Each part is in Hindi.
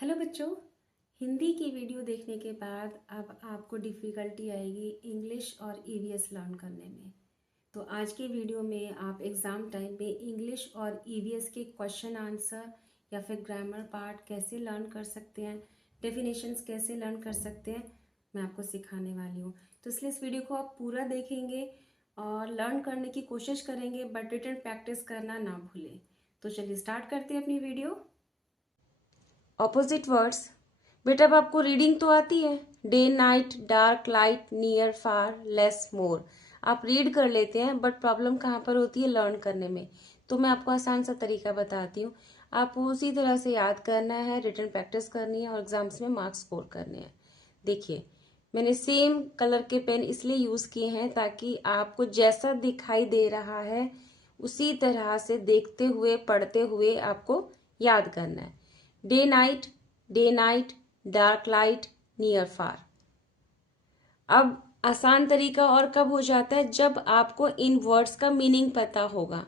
हेलो बच्चों। हिंदी की वीडियो देखने के बाद अब आपको डिफ़िकल्टी आएगी इंग्लिश और ईवीएस लर्न करने में। तो आज के वीडियो में आप एग्ज़ाम टाइम पे इंग्लिश और ईवीएस के क्वेश्चन आंसर या फिर ग्रामर पार्ट कैसे लर्न कर सकते हैं, डेफिनेशंस कैसे लर्न कर सकते हैं, मैं आपको सिखाने वाली हूँ। तो इसलिए इस वीडियो को आप पूरा देखेंगे और लर्न करने की कोशिश करेंगे, बट रिटन प्रैक्टिस करना ना भूलें। तो चलिए स्टार्ट करते हैं अपनी वीडियो। Opposite words. बेटा अब आपको रीडिंग तो आती है, day night, dark light, near far, less more. आप रीड कर लेते हैं, बट प्रॉब्लम कहाँ पर होती है लर्न करने में। तो मैं आपको आसान सा तरीका बताती हूँ, आपको उसी तरह से याद करना है, रिटन प्रैक्टिस करनी है और एग्जाम्स में मार्क्स स्कोर करने हैं। देखिए मैंने सेम कलर के पेन इसलिए यूज किए हैं ताकि आपको जैसा दिखाई दे रहा है उसी तरह से देखते हुए पढ़ते हुए आपको याद करना है। Day night, dark light, near far. अब आसान तरीका और कब हो जाता है, जब आपको इन वर्ड्स का मीनिंग पता होगा।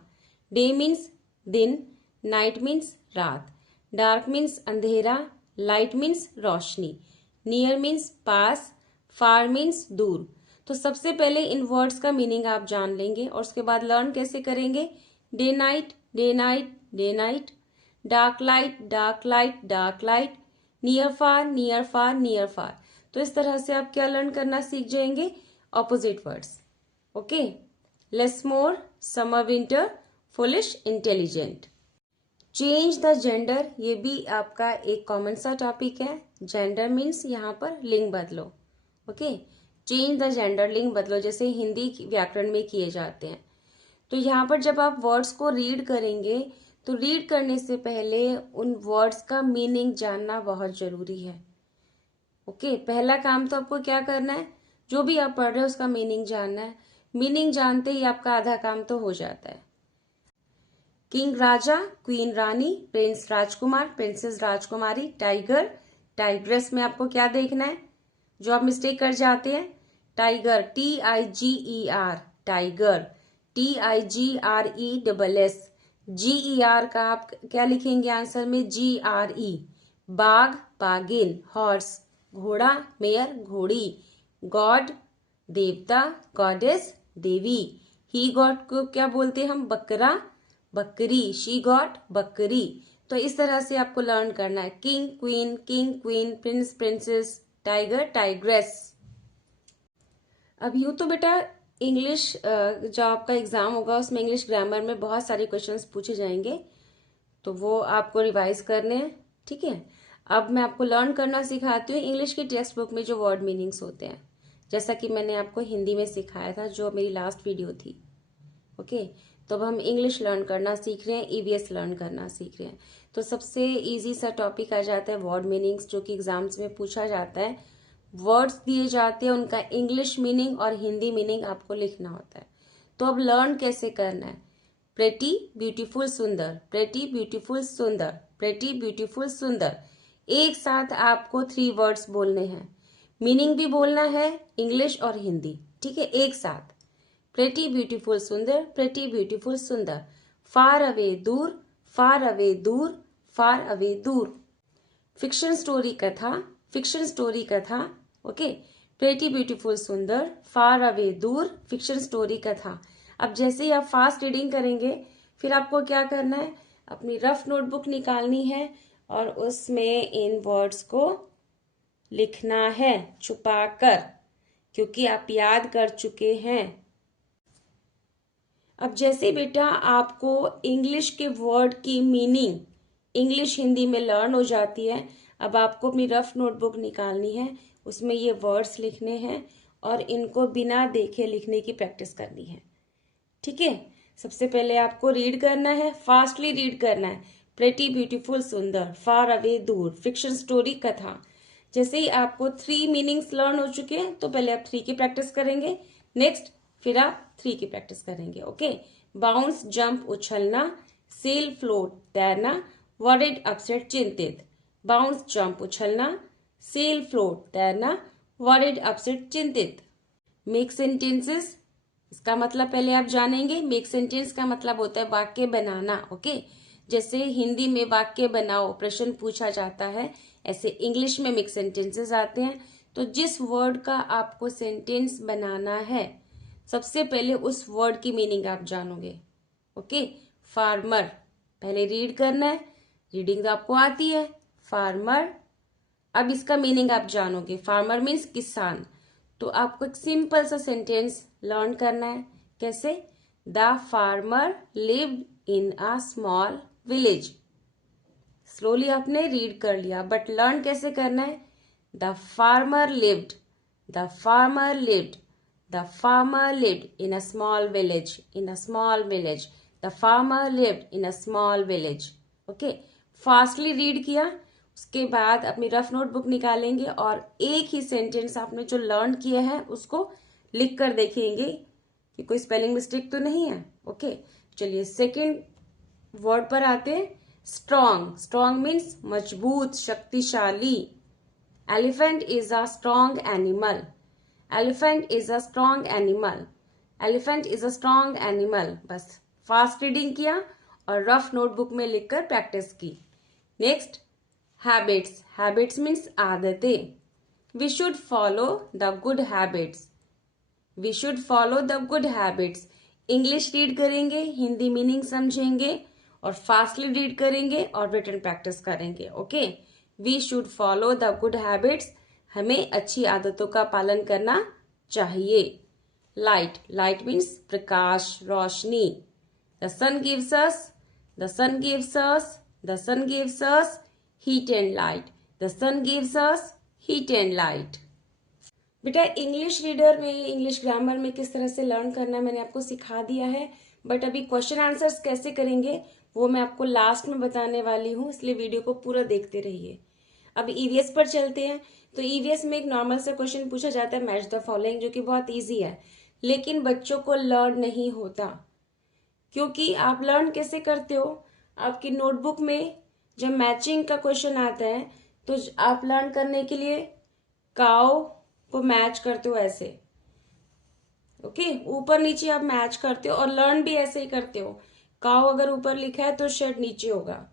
डे मीन्स दिन, नाइट मीन्स रात, डार्क मीन्स अंधेरा, लाइट मीन्स रोशनी, नियर मीन्स पास, फार मीन्स दूर। तो सबसे पहले इन वर्ड्स का मीनिंग आप जान लेंगे और उसके बाद लर्न कैसे करेंगे। Day night, day night, day night, dark light, dark light, dark light, near far, near far, near far. तो इस तरह से आप क्या लर्न करना सीख जाएंगे, opposite words. Okay, less more, summer winter, foolish, intelligent. Change the gender, ये भी आपका एक कॉमन सा टॉपिक है। जेंडर मीन्स यहाँ पर लिंग बदलो। ओके, चेंज द जेंडर, लिंग बदलो, जैसे हिंदी व्याकरण में किए जाते हैं। तो यहाँ पर जब आप वर्ड्स को रीड करेंगे तो रीड करने से पहले उन वर्ड्स का मीनिंग जानना बहुत जरूरी है। ओके, पहला काम तो आपको क्या करना है, जो भी आप पढ़ रहे हो उसका मीनिंग जानना है। मीनिंग जानते ही आपका आधा काम तो हो जाता है। किंग राजा, क्वीन रानी, प्रिंस राजकुमार, प्रिंसेस राजकुमारी, टाइगर, टाइग्रेस में आपको क्या देखना है, जो आप मिस्टेक कर जाते हैं। Tiger, TIGER, tiger, TIGRESS, GER का आप क्या लिखेंगे आंसर में, GRE। बाघ, बागिन, हॉर्स, घोड़ा, मेयर, घोड़ी, गॉड, देवता, गॉडेस, देवी। ही गॉड को क्या बोलते हैं हम, बकरा, बकरी, शी गॉट, बकरी। तो इस तरह से आपको लर्न करना है। King queen, Prince princess, tiger tigress. अब यूं तो बेटा इंग्लिश जो आपका एग्जाम होगा उसमें इंग्लिश ग्रामर में बहुत सारे क्वेश्चंस पूछे जाएंगे, तो वो आपको रिवाइज करने हैं। ठीक है, अब मैं आपको लर्न करना सिखाती हूँ इंग्लिश की टेक्स्ट बुक में जो वर्ड मीनिंग्स होते हैं, जैसा कि मैंने आपको हिंदी में सिखाया था जो मेरी लास्ट वीडियो थी। ओके, तो अब हम इंग्लिश लर्न करना सीख रहे हैं, ईवीएस लर्न करना सीख रहे हैं। तो सबसे इजी सा टॉपिक आ जाता है वर्ड मीनिंग्स, जो कि एग्जाम्स में पूछा जाता है। वर्ड्स दिए जाते हैं, उनका इंग्लिश मीनिंग और हिंदी मीनिंग आपको लिखना होता है। तो अब लर्न कैसे करना है। प्रेटी, ब्यूटीफुल, सुंदर, प्रेटी, ब्यूटीफुल, सुंदर, प्रेटी, ब्यूटीफुल, सुंदर। एक साथ आपको 3 वर्ड्स बोलने हैं, मीनिंग भी बोलना है, इंग्लिश और हिंदी। ठीक है, एक साथ। प्रेटी, ब्यूटीफुल, सुंदर, प्रेटी, ब्यूटीफुल, सुंदर। फार अवे, दूर, फार अवे, दूर, फार अवे, दूर। फिक्शन स्टोरी, कथा, फिक्शन स्टोरी, कथा। ओके, प्रेटी, ब्यूटीफुल, सुंदर, फार अवे, दूर, फिक्शन स्टोरी, कथा। अब जैसे ही आप फास्ट रीडिंग करेंगे फिर आपको क्या करना है, अपनी रफ नोटबुक निकालनी है और उसमें इन वर्ड्स को लिखना है छुपाकर, क्योंकि आप याद कर चुके हैं। अब जैसे बेटा आपको इंग्लिश के वर्ड की मीनिंग इंग्लिश हिंदी में लर्न हो जाती है, अब आपको अपनी रफ नोटबुक निकालनी है, उसमें ये वर्ड्स लिखने हैं और इनको बिना देखे लिखने की प्रैक्टिस करनी है। ठीक है, सबसे पहले आपको रीड करना है, फास्टली रीड करना है। प्रेटी, ब्यूटीफुल, सुंदर, फार अवे, दूर, फिक्शन स्टोरी, कथा। जैसे ही आपको 3 मीनिंग्स लर्न हो चुके हैं तो पहले आप 3 की प्रैक्टिस करेंगे, नेक्स्ट फिर आप 3 की प्रैक्टिस करेंगे। ओके, बाउंस, जंप, उछलना, सेल, फ्लोट, तैरना, वरिड, अपसेट, चिंतित। बाउंस, जंप, उछलना, सेल, फ्लोट, तैरना, वरिड, अपसेट, चिंतित। मेक सेंटेंसेस, इसका मतलब पहले आप जानेंगे। मेक सेंटेंस का मतलब होता है वाक्य बनाना। ओके, जैसे हिंदी में वाक्य बनाओ प्रश्न पूछा जाता है, ऐसे इंग्लिश में मिक्स सेंटेंसेस आते हैं। तो जिस वर्ड का आपको सेंटेंस बनाना है, सबसे पहले उस वर्ड की मीनिंग आप जानोगे। ओके, फार्मर पहले रीड करना है, रीडिंग तो आपको आती है। फार्मर, अब इसका मीनिंग आप जानोगे। फार्मर मीन्स किसान। तो आपको एक सिंपल सा सेंटेंस लर्न करना है। कैसे? The farmer lived in a small village. Slowly आपने रीड कर लिया, बट लर्न कैसे करना है? The farmer lived, the farmer lived, the farmer lived in a small village, in a small village, the farmer lived in a small village. Okay, fastly read किया, उसके बाद अपनी रफ नोटबुक निकालेंगे और एक ही सेंटेंस आपने जो लर्न किया है उसको लिख कर देखेंगे कि कोई स्पेलिंग मिस्टेक तो नहीं है। ओके, चलिए सेकंड वर्ड पर आते हैं। स्ट्रॉन्ग। स्ट्रॉन्ग मीन्स मजबूत, शक्तिशाली। Elephant is a strong animal, elephant is a strong animal, elephant is a strong animal. बस फास्ट रीडिंग किया और रफ नोटबुक में लिखकर प्रैक्टिस की। Next, habits. हैबिट्स मीन्स आदतें। We should follow the good habits, we should follow the good habits. English read करेंगे, हिंदी मीनिंग समझेंगे और फास्टली रीड करेंगे और रिटन प्रैक्टिस करेंगे। Okay, we should follow the good habits, हमें अच्छी आदतों का पालन करना चाहिए। लाइट। लाइट मीन्स प्रकाश, रोशनी। The sun gives us, the sun gives us, the sun gives us heat and light, the sun gives us heat and light. बेटा इंग्लिश रीडर में, इंग्लिश ग्रामर में किस तरह से लर्न करना है मैंने आपको सिखा दिया है, बट अभी क्वेश्चन आंसर्स कैसे करेंगे वो मैं आपको लास्ट में बताने वाली हूँ, इसलिए वीडियो को पूरा देखते रहिए। अब ईवीएस पर चलते हैं। तो ईवीएस में एक नॉर्मल सा क्वेश्चन पूछा जाता है, मैच द फॉलोइंग, जो कि बहुत ईजी है, लेकिन बच्चों को लर्न नहीं होता। क्योंकि आप लर्न कैसे करते हो? आपकी नोटबुक में जब मैचिंग का क्वेश्चन आता है तो आप लर्न करने के लिए काउ को मैच करते हो ऐसे। ओके, ऊपर नीचे आप मैच करते हो और लर्न भी ऐसे ही करते हो। काउ अगर ऊपर लिखा है तो शर्ट नीचे होगा,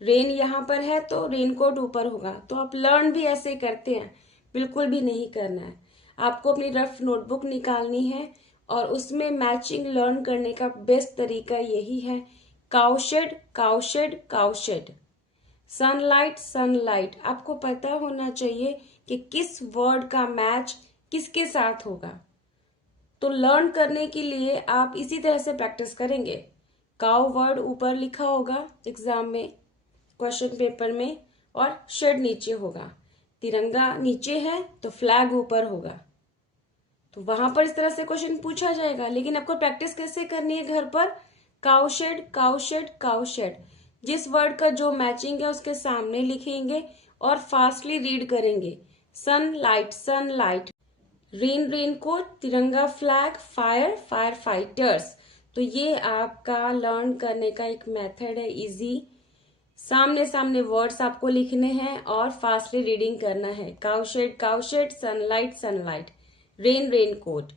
रेन यहाँ पर है तो रेनकोट ऊपर होगा। तो आप लर्न भी ऐसे ही करते हैं, बिल्कुल भी नहीं करना है। आपको अपनी रफ नोटबुक निकालनी है और उसमें मैचिंग लर्न करने का बेस्ट तरीका यही है। Cowshed, cowshed, cowshed. Sunlight, sunlight. आपको पता होना चाहिए कि किस वर्ड का मैच किसके साथ होगा। तो लर्न करने के लिए आप इसी तरह से प्रैक्टिस करेंगे। काउ वर्ड ऊपर लिखा होगा एग्जाम में, क्वेश्चन पेपर में, और शेड नीचे होगा। तिरंगा नीचे है तो फ्लैग ऊपर होगा। तो वहां पर इस तरह से क्वेश्चन पूछा जाएगा, लेकिन आपको प्रैक्टिस कैसे करनी है घर पर? Cowshed, cowshed, cowshed. जिस वर्ड का जो मैचिंग है उसके सामने लिखेंगे और फास्टली रीड करेंगे। Sunlight, sunlight. Rain, raincoat. तिरंगा, फ्लैग। Fire, fire fighters. तो ये आपका लर्न करने का एक मेथड है, इजी। सामने सामने वर्ड्स आपको लिखने हैं और फास्टली रीडिंग करना है। Cowshed, cowshed, sunlight, sunlight, rain, raincoat.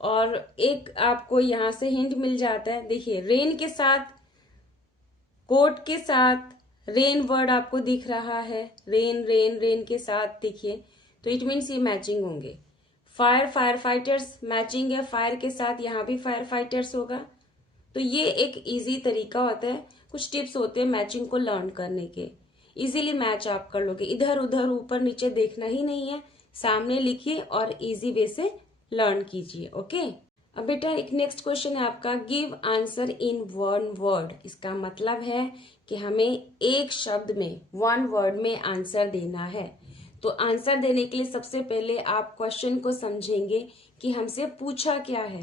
और एक आपको यहां से हिंट मिल जाता है, देखिए रेन के साथ, कोट के साथ रेन वर्ड आपको दिख रहा है। रेन, रेन, रेन के साथ देखिए, तो इट मीन्स ये मैचिंग होंगे। फायर, फायर फाइटर्स मैचिंग है फायर के साथ, यहाँ भी फायर फाइटर्स होगा। तो ये एक इजी तरीका होता है, कुछ टिप्स होते हैं मैचिंग को लर्न करने के। इजीली मैच आप कर लोगे, इधर उधर ऊपर नीचे देखना ही नहीं है, सामने लिखिए और इजी वे से लर्न कीजिए। ओके, अब बेटा एक नेक्स्ट क्वेश्चन है आपका, give answer in one word. इसका मतलब है कि हमें एक शब्द में, वन वर्ड में आंसर देना है। तो आंसर देने के लिए सबसे पहले आप क्वेश्चन को समझेंगे कि हमसे पूछा क्या है।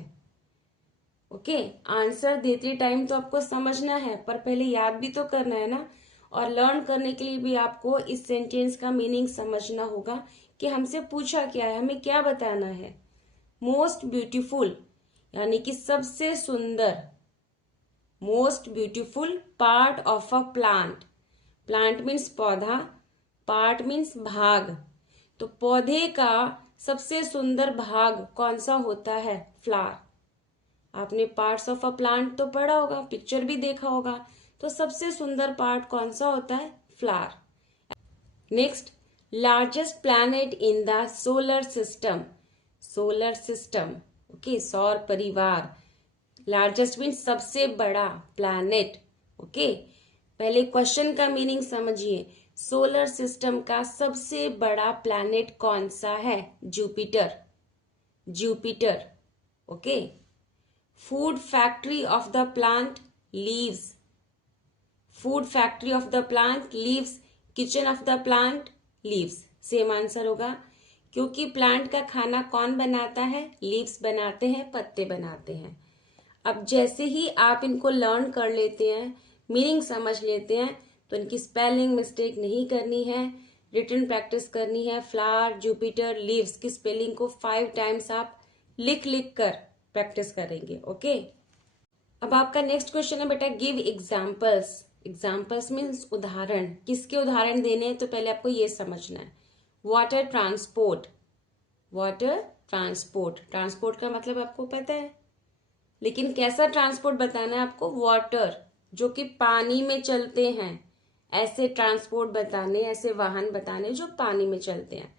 ओके, आंसर देते टाइम तो आपको समझना है, पर पहले याद भी तो करना है ना। और लर्न करने के लिए भी आपको इस सेंटेंस का मीनिंग समझना होगा कि हमसे पूछा क्या है, हमें क्या बताना है। मोस्ट ब्यूटीफुल यानी कि सबसे सुंदर, most beautiful part of a plant. Plant means पौधा, पार्ट मीन्स भाग। तो पौधे का सबसे सुंदर भाग कौन सा होता है? फ्लावर। आपने पार्ट्स ऑफ अ प्लांट तो पढ़ा होगा, पिक्चर भी देखा होगा। तो सबसे सुंदर पार्ट कौन सा होता है? Flower. Next, largest planet in the solar system. Solar system, okay, सौर परिवार। लार्जेस्ट मीन्स सबसे बड़ा, प्लैनेट, ओके। पहले क्वेश्चन का मीनिंग समझिए। सोलर सिस्टम का सबसे बड़ा प्लैनेट कौन सा है? Jupiter. Jupiter, okay. Food factory of the plant, leaves. Food factory of the plant, leaves. Kitchen of the plant, leaves. Same answer होगा, क्योंकि प्लांट का खाना कौन बनाता है? लीव्स बनाते हैं, पत्ते बनाते हैं। अब जैसे ही आप इनको लर्न कर लेते हैं, मीनिंग समझ लेते हैं, तो इनकी स्पेलिंग मिस्टेक नहीं करनी है, रिटन प्रैक्टिस करनी है। फ्लावर, जुपिटर, लीव्स की स्पेलिंग को 5 टाइम्स आप लिख लिख कर प्रैक्टिस करेंगे, ओके। अब आपका नेक्स्ट क्वेश्चन है बेटा, गिव एग्जाम्पल्स। एग्जाम्पल्स मीन्स उदाहरण। किसके उदाहरण देने हैं तो पहले आपको ये समझना है। Water transport. Water transport, transport का मतलब आपको पता है, लेकिन कैसा ट्रांसपोर्ट बताना है आपको? वाटर, जो कि पानी में चलते हैं, ऐसे ट्रांसपोर्ट बताने, ऐसे वाहन बताने जो पानी में चलते हैं,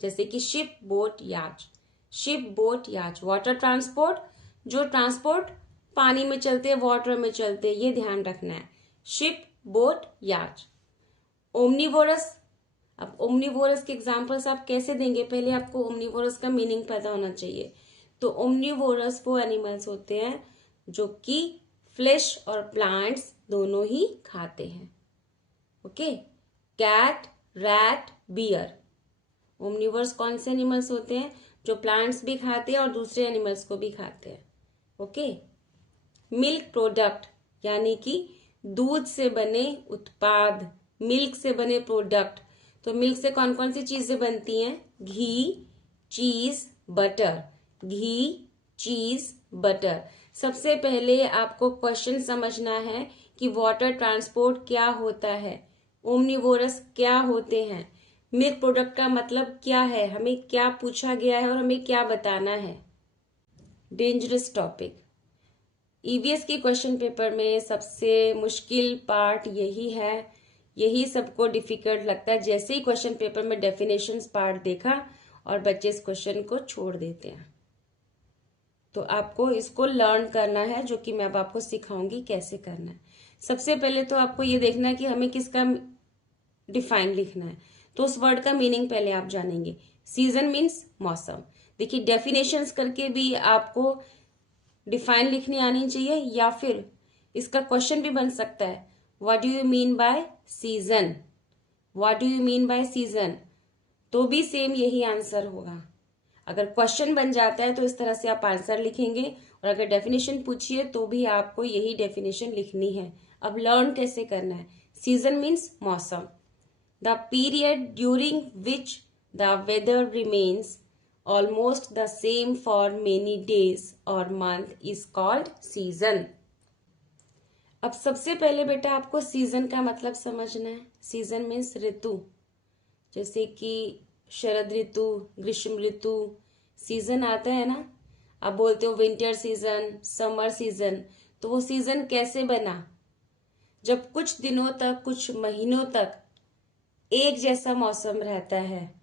जैसे कि शिप, बोट, याच। शिप, बोट, याच, वाटर ट्रांसपोर्ट, जो ट्रांसपोर्ट पानी में चलते हैं, वाटर में चलते हैं, ये ध्यान रखना है। शिप, बोट, याच। ओमनीवोरस। अब ओमनीवोरस के एग्जांपल्स आप कैसे देंगे? पहले आपको ओमनीवोरस का मीनिंग पता होना चाहिए। तो ओमनीवोरस वो एनिमल्स होते हैं जो कि फ्लैश और प्लांट्स दोनों ही खाते हैं, okay. Cat, rat, bear. Omnivorous कौन से एनिमल्स होते हैं? जो प्लांट्स भी खाते हैं और दूसरे एनिमल्स को भी खाते हैं, ओके। मिल्क प्रोडक्ट, यानी कि दूध से बने उत्पाद, मिल्क से बने प्रोडक्ट। तो मिल्क से कौन कौन सी चीजें बनती हैं? घी, चीज, बटर। घी, चीज, बटर। सबसे पहले आपको क्वेश्चन समझना है कि वाटर ट्रांसपोर्ट क्या होता है, ओमनीवोरस क्या होते हैं, मिल्क प्रोडक्ट का मतलब क्या है, हमें क्या पूछा गया है और हमें क्या बताना है। Dangerous topic. ईवीएस के क्वेश्चन पेपर में सबसे मुश्किल पार्ट यही है, यही सबको डिफिकल्ट लगता है। जैसे ही क्वेश्चन पेपर में डेफिनेशंस पार्ट देखा और बच्चे इस क्वेश्चन को छोड़ देते हैं। तो आपको इसको लर्न करना है, जो कि मैं अब आपको सिखाऊंगी कैसे करना है। सबसे पहले तो आपको ये देखना है कि हमें किसका डिफाइन लिखना है। तो उस वर्ड का मीनिंग पहले आप जानेंगे। सीजन मीन्स मौसम। देखिए, डेफिनेशंस करके भी आपको डिफाइन लिखनी आनी चाहिए, या फिर इसका क्वेश्चन भी बन सकता है, what do you mean by season, what do you mean by season, तो भी सेम यही आंसर होगा। अगर क्वेश्चन बन जाता है तो इस तरह से आप आंसर लिखेंगे, और अगर डेफिनेशन पूछिए तो भी आपको यही डेफिनेशन लिखनी है। अब लर्न कैसे करना है। सीजन मीन्स मौसम। The period during which the weather remains almost the same for many days or month is called season। अब सबसे पहले बेटा आपको सीजन का मतलब समझना है। सीजन मीन्स ऋतु, जैसे कि शरद ऋतु, ग्रीष्म ऋतु, सीजन आता है ना। आप बोलते हो विंटर सीजन, समर सीजन, तो वो सीजन कैसे बना? जब कुछ दिनों तक, कुछ महीनों तक एक जैसा मौसम रहता है,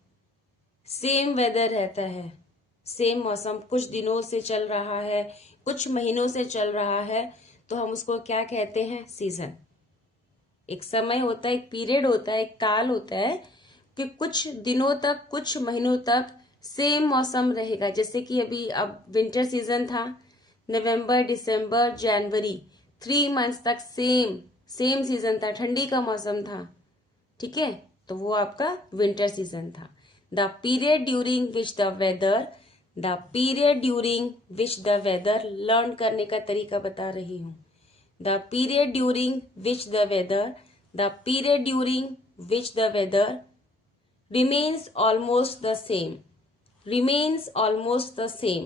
सेम वेदर रहता है, सेम मौसम कुछ दिनों से चल रहा है, कुछ महीनों से चल रहा है, तो हम उसको क्या कहते हैं? सीजन। एक समय होता है, एक पीरियड होता है, एक काल होता है कि कुछ दिनों तक, कुछ महीनों तक सेम मौसम रहेगा। जैसे कि अभी अब विंटर सीजन था, नवंबर, दिसंबर, जनवरी, 3 मंथ्स तक सेम सीजन था, ठंडी का मौसम था, ठीक है, तो वो आपका विंटर सीजन था। The period during which the weather, the period during which the weather, learn करने का तरीका बता रही हूँ। The period during which the weather, the period during which the weather remains almost the same, remains almost the same,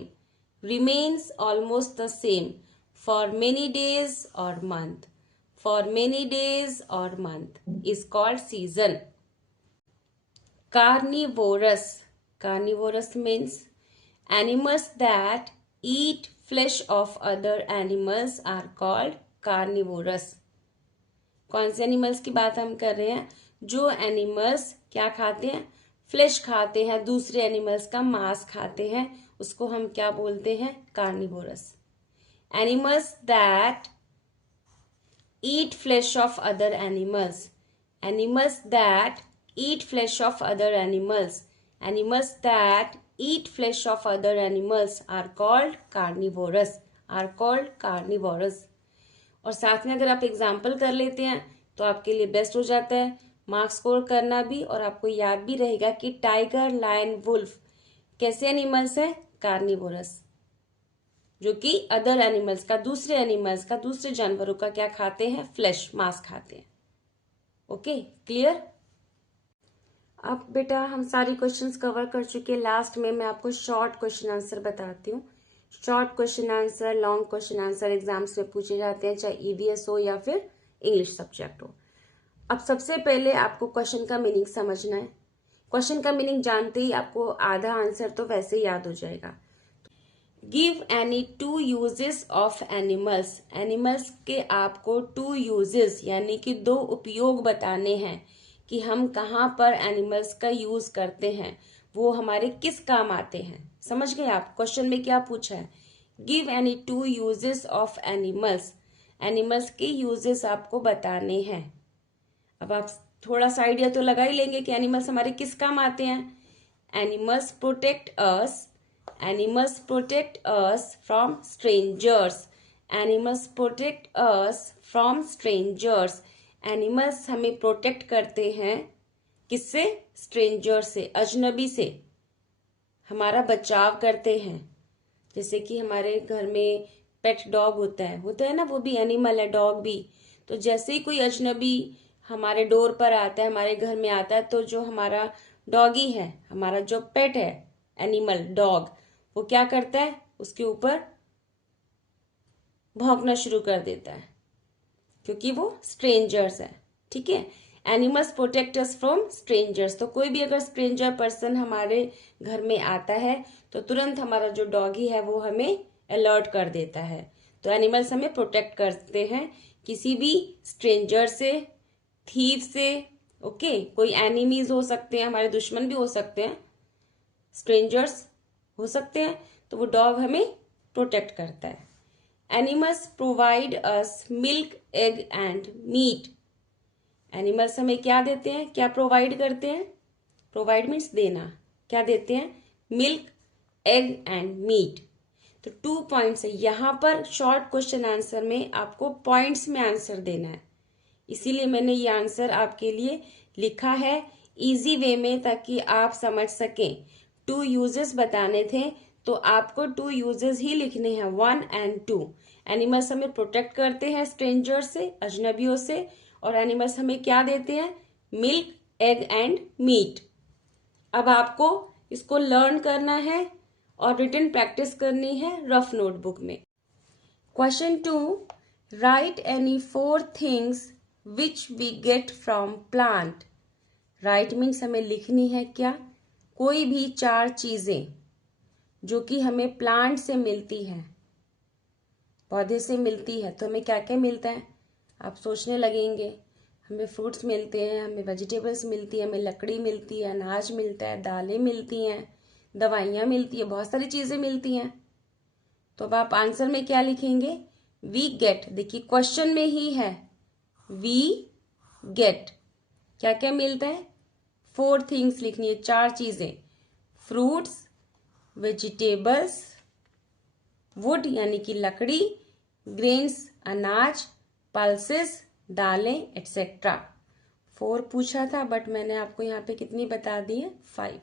remains almost the same for many days or month, for many days or month is called season। Carnivorous. Carnivorous means animals that eat flesh of other animals are called carnivorous. कौन से एनिमल्स की बात हम कर रहे हैं? जो एनिमल्स क्या खाते हैं? फ्लेश खाते हैं, दूसरे एनिमल्स का मांस खाते हैं, उसको हम क्या बोलते हैं? Carnivorous. Animals that eat flesh of other animals. Animals that eat flesh of other animals. Animals that eat flesh of other animals are called carnivorous. Are called carnivorous. और साथ में अगर आप एग्जाम्पल कर लेते हैं तो आपके लिए बेस्ट हो जाता है, मार्क्स स्कोर करना भी, और आपको याद भी रहेगा कि टाइगर, लायन, वुल्फ कैसे एनिमल्स है? कार्निवोरस, जो कि अदर एनिमल्स का, दूसरे एनिमल्स का, दूसरे जानवरों का क्या खाते हैं? फ्लैश, मांस खाते हैं। Okay, clear? अब बेटा हम सारी क्वेश्चंस कवर कर चुके हैं। लास्ट में मैं आपको शॉर्ट क्वेश्चन आंसर बताती हूँ। Short question answer, long question answer exams में पूछे जाते हैं, चाहे ईवीएस हो या फिर इंग्लिश सब्जेक्ट हो। अब सबसे पहले आपको क्वेश्चन का मीनिंग समझना है। क्वेश्चन का मीनिंग जानते ही आपको आधा आंसर तो वैसे ही याद हो जाएगा। Give any two uses of animals. Animals के आपको टू यूजेस यानी कि दो उपयोग बताने हैं कि हम कहाँ पर एनिमल्स का यूज करते हैं, वो हमारे किस काम आते हैं। समझ गए आप? क्वेश्चन में क्या पूछा है? Give any two uses of animals. Animals के यूजेस आपको बताने हैं। अब आप थोड़ा सा आइडिया तो लगा ही लेंगे कि एनिमल्स हमारे किस काम आते हैं। Animals protect us. Animals protect us from strangers. Animals protect us from strangers. Animals हमें प्रोटेक्ट करते हैं किससे? स्ट्रेंजर से, अजनबी से हमारा बचाव करते हैं। जैसे कि हमारे घर में पेट डॉग होता है ना, वो भी एनिमल है, डॉग भी। तो जैसे ही कोई अजनबी हमारे डोर पर आता है, हमारे घर में आता है, तो जो हमारा डॉगी है, हमारा जो पेट है, एनिमल डॉग, वो क्या करता है? उसके ऊपर भौंकना शुरू कर देता है, क्योंकि वो स्ट्रेंजर्स है। ठीक है? Animals protect us from strangers. तो कोई भी अगर स्ट्रेंजर पर्सन हमारे घर में आता है तो तुरंत हमारा जो डॉगी है वो हमें अलर्ट कर देता है। तो एनिमल्स हमें प्रोटेक्ट करते हैं किसी भी स्ट्रेंजर से, थीव से। ओके, कोई एनिमीज हो सकते हैं, हमारे दुश्मन भी हो सकते हैं, स्ट्रेंजर्स हो सकते हैं, तो वो डॉग हमें प्रोटेक्ट करता है। Animals provide us milk, egg and meat. Animals हमें क्या देते हैं? क्या प्रोवाइड करते हैं? प्रोवाइड मीन्स देना। क्या देते हैं? Milk, egg and meat. तो 2 पॉइंट्स है यहाँ पर। शॉर्ट क्वेश्चन आंसर में आपको पॉइंट्स में आंसर देना है, इसीलिए मैंने ये आंसर आपके लिए लिखा है इजी वे में, ताकि आप समझ सकें। 2 यूजेस बताने थे तो आपको 2 यूजेस ही लिखने हैं, 1 and 2। एनिमल्स हमें प्रोटेक्ट करते हैं स्ट्रेंजर से, अजनबियों से, और एनिमल्स हमें क्या देते हैं? Milk, egg and meat. अब आपको इसको लर्न करना है और रिटन प्रैक्टिस करनी है रफ नोटबुक में। Question 2, write any 4 things which we get from plant. Write means हमें लिखनी है क्या? कोई भी 4 चीजें जो कि हमें प्लांट से मिलती है, पौधे से मिलती है। तो हमें क्या क्या मिलता है? आप सोचने लगेंगे। हमें फ्रूट्स मिलते हैं, हमें वेजिटेबल्स मिलती है, हमें लकड़ी मिलती है, अनाज मिलता है, दालें मिलती हैं, दवाइयाँ मिलती है, बहुत सारी चीजें मिलती हैं। तो अब आप आंसर में क्या लिखेंगे? We get. देखिए क्वेश्चन में ही है, वी गेट क्या क्या मिलता है? 4 थिंग्स लिखनी है, 4 चीजें। फ्रूट्स, वेजिटेबल्स, वुड यानी कि लकड़ी, ग्रेन्स अनाज, पल्सेस दालें, एटसेट्रा। 4 पूछा था, बट मैंने आपको यहाँ पे कितनी बता दी है? 5।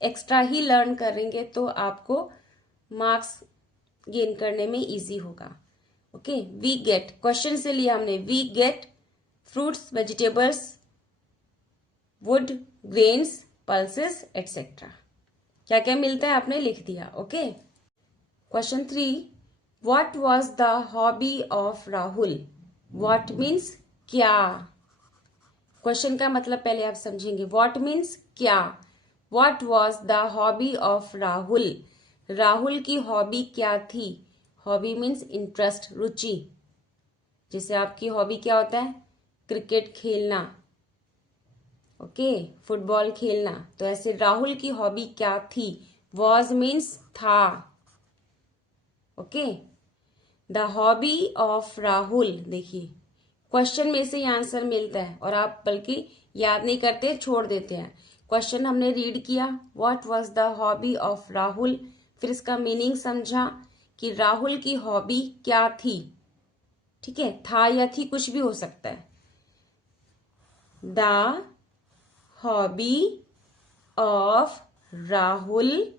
एक्स्ट्रा ही लर्न करेंगे तो आपको मार्क्स गेन करने में इजी होगा। ओके, वी गेट क्वेश्चन से लिया हमने, we get fruits, vegetables, wood, grains, pulses, etcetera. क्या क्या मिलता है आपने लिख दिया। Okay, question 3, what was the hobby of Rahul. What means क्या। क्वेश्चन का मतलब पहले आप समझेंगे। व्हाट मीन्स क्या। What was the hobby of Rahul. Rahul की हॉबी क्या थी? हॉबी मीन्स इंटरेस्ट, रुचि। जैसे आपकी हॉबी क्या होता है? क्रिकेट खेलना, ओके, फुटबॉल खेलना। तो ऐसे राहुल की हॉबी क्या थी? वॉज मीन्स था, okay. The hobby of Rahul, देखिए क्वेश्चन में से ही आंसर मिलता है और आप बल्कि याद नहीं करते, छोड़ देते हैं। क्वेश्चन हमने रीड किया, what was the hobby of Rahul, फिर इसका मीनिंग समझा कि राहुल की हॉबी क्या थी, ठीक है, था या थी कुछ भी हो सकता है। The hobby of Rahul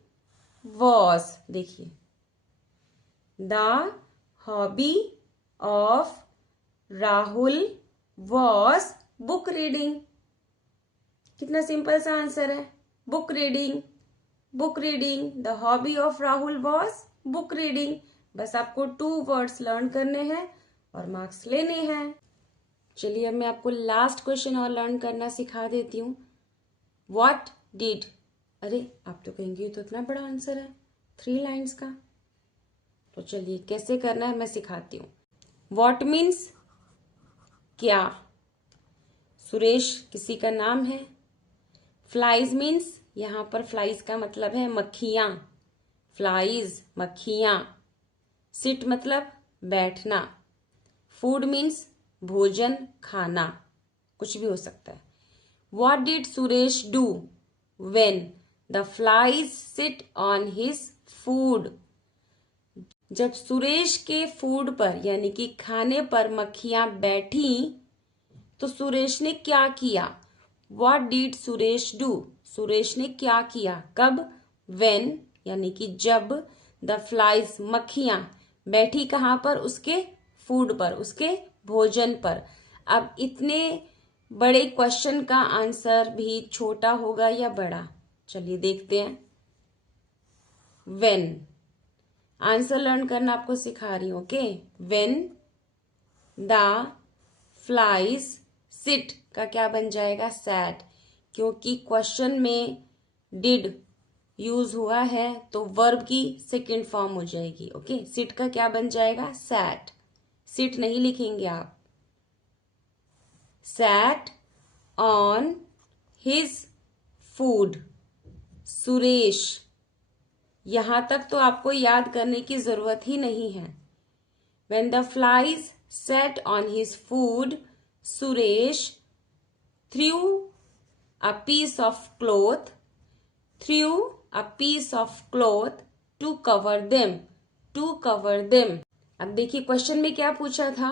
was, देखिए the hobby of Rahul was book reading. कितना सिंपल सा आंसर है, book reading, book reading. The hobby of Rahul was book reading. बस आपको 2 वर्ड्स लर्न करने हैं और मार्क्स लेने हैं। चलिए अब मैं आपको लास्ट क्वेश्चन और लर्न करना सिखा देती हूँ। व्हाट डिड, अरे आप तो कहेंगे ये तो इतना बड़ा आंसर है 3 लाइन्स का, तो चलिए कैसे करना है मैं सिखाती हूँ। व्हाट मीन्स क्या, सुरेश किसी का नाम है। फ्लाइज मीन्स, यहाँ पर फ्लाइज का मतलब है मक्खियाँ, फ्लाइज मक्खियाँ। सिट मतलब बैठना। फूड मीन्स भोजन, खाना, कुछ भी हो सकता है। What did Suresh do when the flies sit on his food, जब सुरेश के फूड पर यानी कि खाने पर मक्खियां बैठी तो सुरेश ने क्या किया। What did Suresh do, Suresh ने क्या किया, कब, व्हेन यानी कि जब, द फ्लाइज मक्खियां बैठी कहां पर, उसके फूड पर, उसके भोजन पर। अब इतने बड़े क्वेश्चन का आंसर भी छोटा होगा या बड़ा, चलिए देखते हैं। व्हेन, आंसर लर्न करना आपको सिखा रही हूं, okay. When the flies seat का क्या बन जाएगा, सैट, क्योंकि क्वेश्चन में डिड यूज हुआ है तो वर्ब की सेकेंड फॉर्म हो जाएगी, ओके। सिट का क्या बन जाएगा, सैट, सिट नहीं लिखेंगे आप। Sat on his food, Suresh, यहां तक तो आपको याद करने की जरूरत ही नहीं है। When the flies sat on his food, Suresh threw a piece of cloth, threw a piece of cloth to cover them, to cover them. अब देखिए क्वेश्चन में क्या पूछा था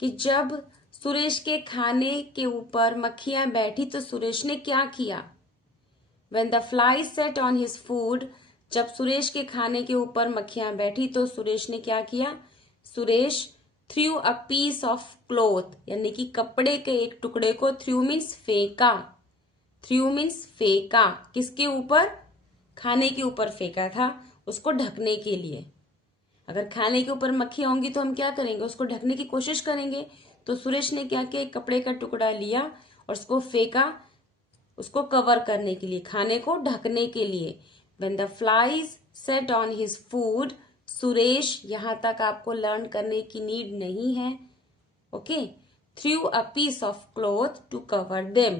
कि जब सुरेश के खाने के ऊपर मक्खियां बैठी तो सुरेश ने क्या किया। When the flies sat on his food, जब सुरेश के खाने के ऊपर मक्खियां बैठी तो सुरेश ने क्या किया, Suresh threw a piece of cloth यानी कि कपड़े के एक टुकड़े को, थ्रू मीन्स फेंका, थ्रू मीन्स फेंका, किसके ऊपर, खाने के ऊपर फेंका था, उसको ढकने के लिए। अगर खाने के ऊपर मक्खियां होंगी तो हम क्या करेंगे, उसको ढकने की कोशिश करेंगे। तो सुरेश ने क्या किया, एक कपड़े का टुकड़ा लिया और उसको फेंका, उसको कवर करने के लिए, खाने को ढकने के लिए। When the flies sat on his food, Suresh, यहां तक आपको लर्न करने की नीड नहीं है, okay. Threw a piece of cloth to cover them.